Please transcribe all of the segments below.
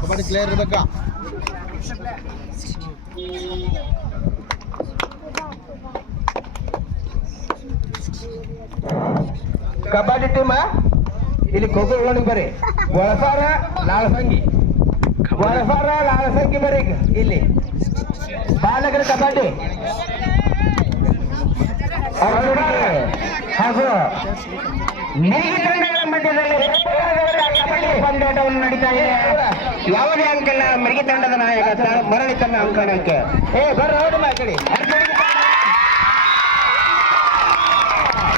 Kabaddi clear ಇರ್ಬೇಕಾ? Kabaddi ಟೀಮ ಇಲ್ಲಿ ಖೋಖೋ ಒಳಗೆ ಬರ್ರಿ. ಒಳಸಾರ ಲಾಳಸಂಗಿ, ಒಳಸಾರ ಲಾಳಸಂಗಿ ಬರ್ರಿ ಇಲ್ಲಿ. ಬಾಲಕರ ಕಬಡ್ಡಿ ಹಾಗೂ ನೀಲಿ ತಂಡಗಳ ಮಧ್ಯದಲ್ಲಿ ಕಬಡ್ಡಿ ಪಂದ್ಯಾಟವನ್ನು ನಡೀತಾ ಇದೆ. ಯಾವುದೇ ಅಂಕಲ್ಲ. ಮಿರ್ಗಿ ತಂಡದ ನಾಯಕ ಮರಳಿ ತನ್ನ ಅಂಕಣಕ್ಕೆ ಬರ್ರಿ ಹೊರಡು ಮಾತಾಡಿ.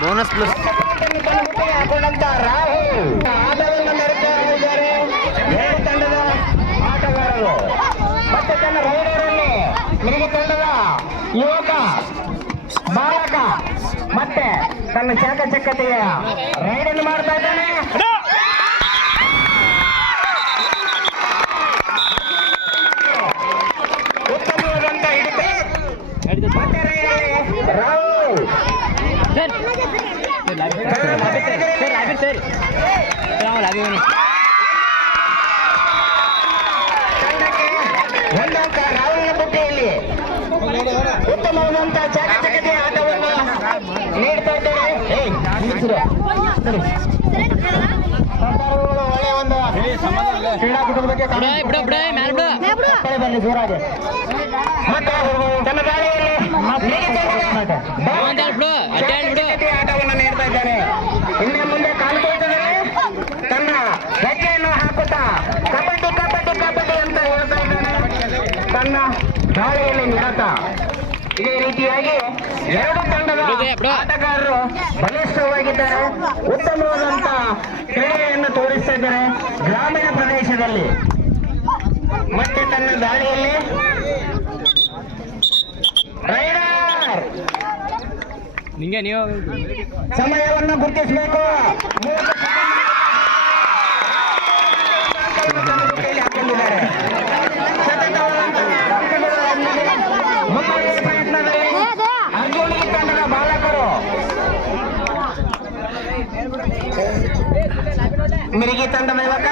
ಬೋನಸ್ ಪ್ಲಸ್ ಹಾಕೊಂಡಂತ ರಾಹುಲ್ ಆಟವನ್ನು ನಡೆಸ್ತಾ ಇದ್ದಾರೆ. ಎರಡು ತಂಡದ ಆಟಗಾರರು ಮತ್ತೆ ತನ್ನ ರೈಡರಲ್ಲಿ ಮಿರ್ಗಿ ತಂಡದ ಯುವಕ ಬಾಲಕ ಮತ್ತೆ ತನ್ನ ಚಾಕಚಕ್ಯತೆಯ ರೈಡನ್ನು ಮಾಡ್ತಾ ಇದ್ದಾನೆ. ಉತ್ತಮವಾದಂತ ಹಿಡಿತ ಮತ್ತೆ ರೈಡಲ್ಲಿ ರಾಹುಲ್ ಒಂದಂಕ ರಾಹುಲ್ನ ಬುಟ್ಟಿಯಲ್ಲಿ ಉತ್ತಮವಾದಂತಹ ಚಾಕಚಕ್ಯತೆಯ ಆಟವನ್ನು ನೀಡ್ತಾ ಇದ್ದಾರೆ. ಒಳ್ಳೆಯ ಒಂದು ಕ್ರೀಡಾಕೂಟದ ಬಗ್ಗೆ ಬನ್ನಿ ಜೋರಾಗಿ. ಮತ್ತೆ ತನ್ನ ದಾಳಿಯಲ್ಲಿ ಆಟವನ್ನು ನೀಡ್ತಾ ಇದ್ದಾನೆ. ಇನ್ನೇ ಮುಂದೆ ಕಾಣ್ಕೊಳ್ತಿದ್ದಾರೆ. ತನ್ನ ಹೆಜ್ಜೆಯನ್ನು ಹಾಕುತ್ತಾ ಕಬಡ್ಡಿ ಕಬಡ್ಡಿ ಕಬಡ್ಡಿ ಅಂತ ಹೇಳ್ತಾ ಇದ್ದಾನೆ. ತನ್ನ ದಾಳಿಯಲ್ಲಿ ನಿರತ. ಇದೇ ರೀತಿಯಾಗಿ ಎರಡು ತಂಡದ ಆಟಗಾರರು ಬಲಿಷ್ಠವಾಗಿದ್ದಾರೆ. ಉತ್ತಮವಾದಂತ ಕ್ರೀಡೆಯನ್ನು ತೋರಿಸ್ತಾ ಇದ್ದಾರೆ ಗ್ರಾಮೀಣ ಪ್ರದೇಶದಲ್ಲಿ. ಮತ್ತೆ ತನ್ನ ದಾಳಿಯಲ್ಲಿ ರೈಡರ್ ಸಮಯವನ್ನು ಗುರುತಿಸಬೇಕು. ಹಾಕೊಂಡಿದ್ದಾರೆ. ಮುಂಬರುವ ಪ್ರಯತ್ನದಲ್ಲಿ ಅರ್ಜುನಿ ತಂಡದ ಬಾಲಕರು ಮಿರ್ಗಿ ತಂಡದ ಯುವಕ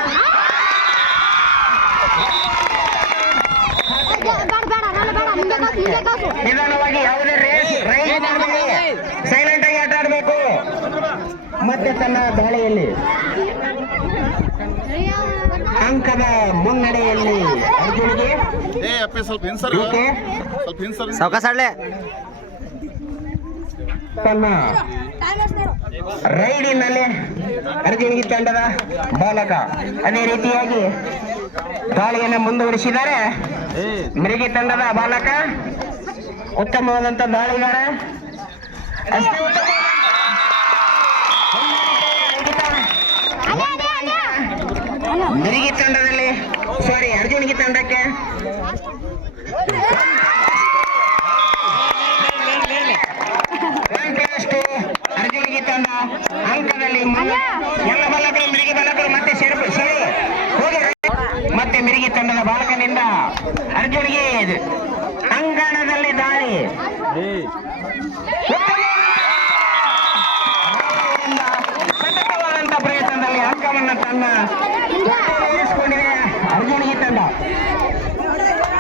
ನಿಧಾನವಾಗಿ ಯಾವುದೇ ರೈಡ್ ಸೈಲೆಂಟ್ ಆಗಿ ಆಟ ಆಡಬೇಕು. ಮತ್ತೆ ತನ್ನ ದಾಳಿಯಲ್ಲಿ ಅಂಕದ ಮುನ್ನಡೆಯಲ್ಲಿ ಅರ್ಜುನಿಗೆ ಸಾವಕಾಶಾಡ್ಲೆ ತನ್ನ ರೈಡಿನಲ್ಲಿ ಅರ್ಜುನಿಗೆ ತಂಡದ ಬಾಲಕ ಅದೇ ರೀತಿಯಾಗಿ ದಾಳಿಯನ್ನು ಮುಂದುವರಿಸಿದ್ದಾರೆ. ಮಿರ್ಗಿ ತಂಡದ ಬಾಲಕ ಉತ್ತಮವಾದಂತ ದಾಳಿಗಾರ. ಅಷ್ಟೇ ಉತ್ತಮ ಮಿರ್ಗಿ ತಂಡದಲ್ಲಿ ಅರ್ಜುನಿಗೆ ತಂಡಕ್ಕೆ ಅರ್ಜುನಿಗೆ ತಂಡ ಅಂಕದಲ್ಲಿ ಎಲ್ಲ ಬಾಲಕರು ಮಿರ್ಗಿ ಬಾಲಕರು ಮತ್ತೆ ಸರಿ ಹೋಗಿ ಮತ್ತೆ ಮಿರ್ಗಿ ತಂಡದ ಬಾಲಕನಿಂದ ಅರ್ಜುನಿಗೆ ಅಂಗಣದಲ್ಲಿ ದಾಳಿ. ಸತತವಾದಂತ ಪ್ರಯತ್ನದಲ್ಲಿ ಅಂಕವನ್ನು ತನ್ನ ಇರಿಸಿಕೊಂಡಿದೆ ಅರ್ಜುನಿಗೆ ತಂಡ.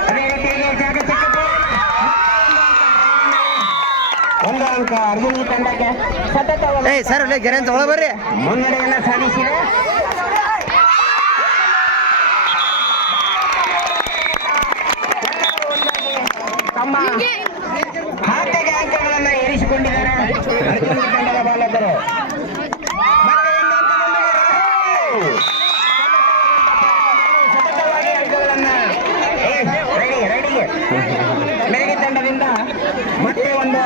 ಅದೇ ರೀತಿಯಾಗಿ ಚಾಕಚಕ್ಯತೆ ಒಂದು ಅಂಕ ಅರ್ಜುನಿಗೆ ತಂಡಕ್ಕೆ ಸತತವಾದ ಮುನ್ನಡೆಯನ್ನು ಸಾಧಿಸಿದೆ. ತಮ್ಮ ಖಾತೆಗೆ ಅಂಕಗಳನ್ನು ಏರಿಸಿಕೊಂಡಿದ್ದಾರೆ ಅರ್ಜುನಿಗೆ ತಂಡದ ಬಾಲಕರು. ಸತತವಾಗಿ ಅಂಕಗಳನ್ನು ರೈಡಿಗೆ ಮಿರ್ಗಿ ತಂಡದಿಂದ ಮತ್ತೆ ಒಂದು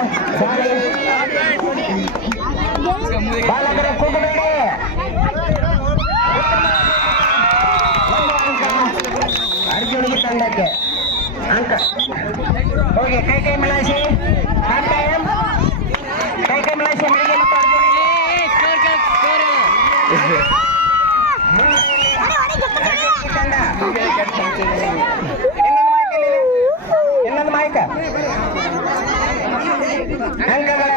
ಬಾಲಕರ ಕೂಗಬೇಡಿ. ಅರ್ಜುನಿಗೆ ತಂಡಕ್ಕೆ ಅಂಕ ಹೋಗಿ ಕೈ ಮಿಲಾಯಿಸಿ ಕೈ ಮಿಲಾಯಿಸಿ ಮಿರ್ಗಿ ತಂಡ ಅಂಕಗಳ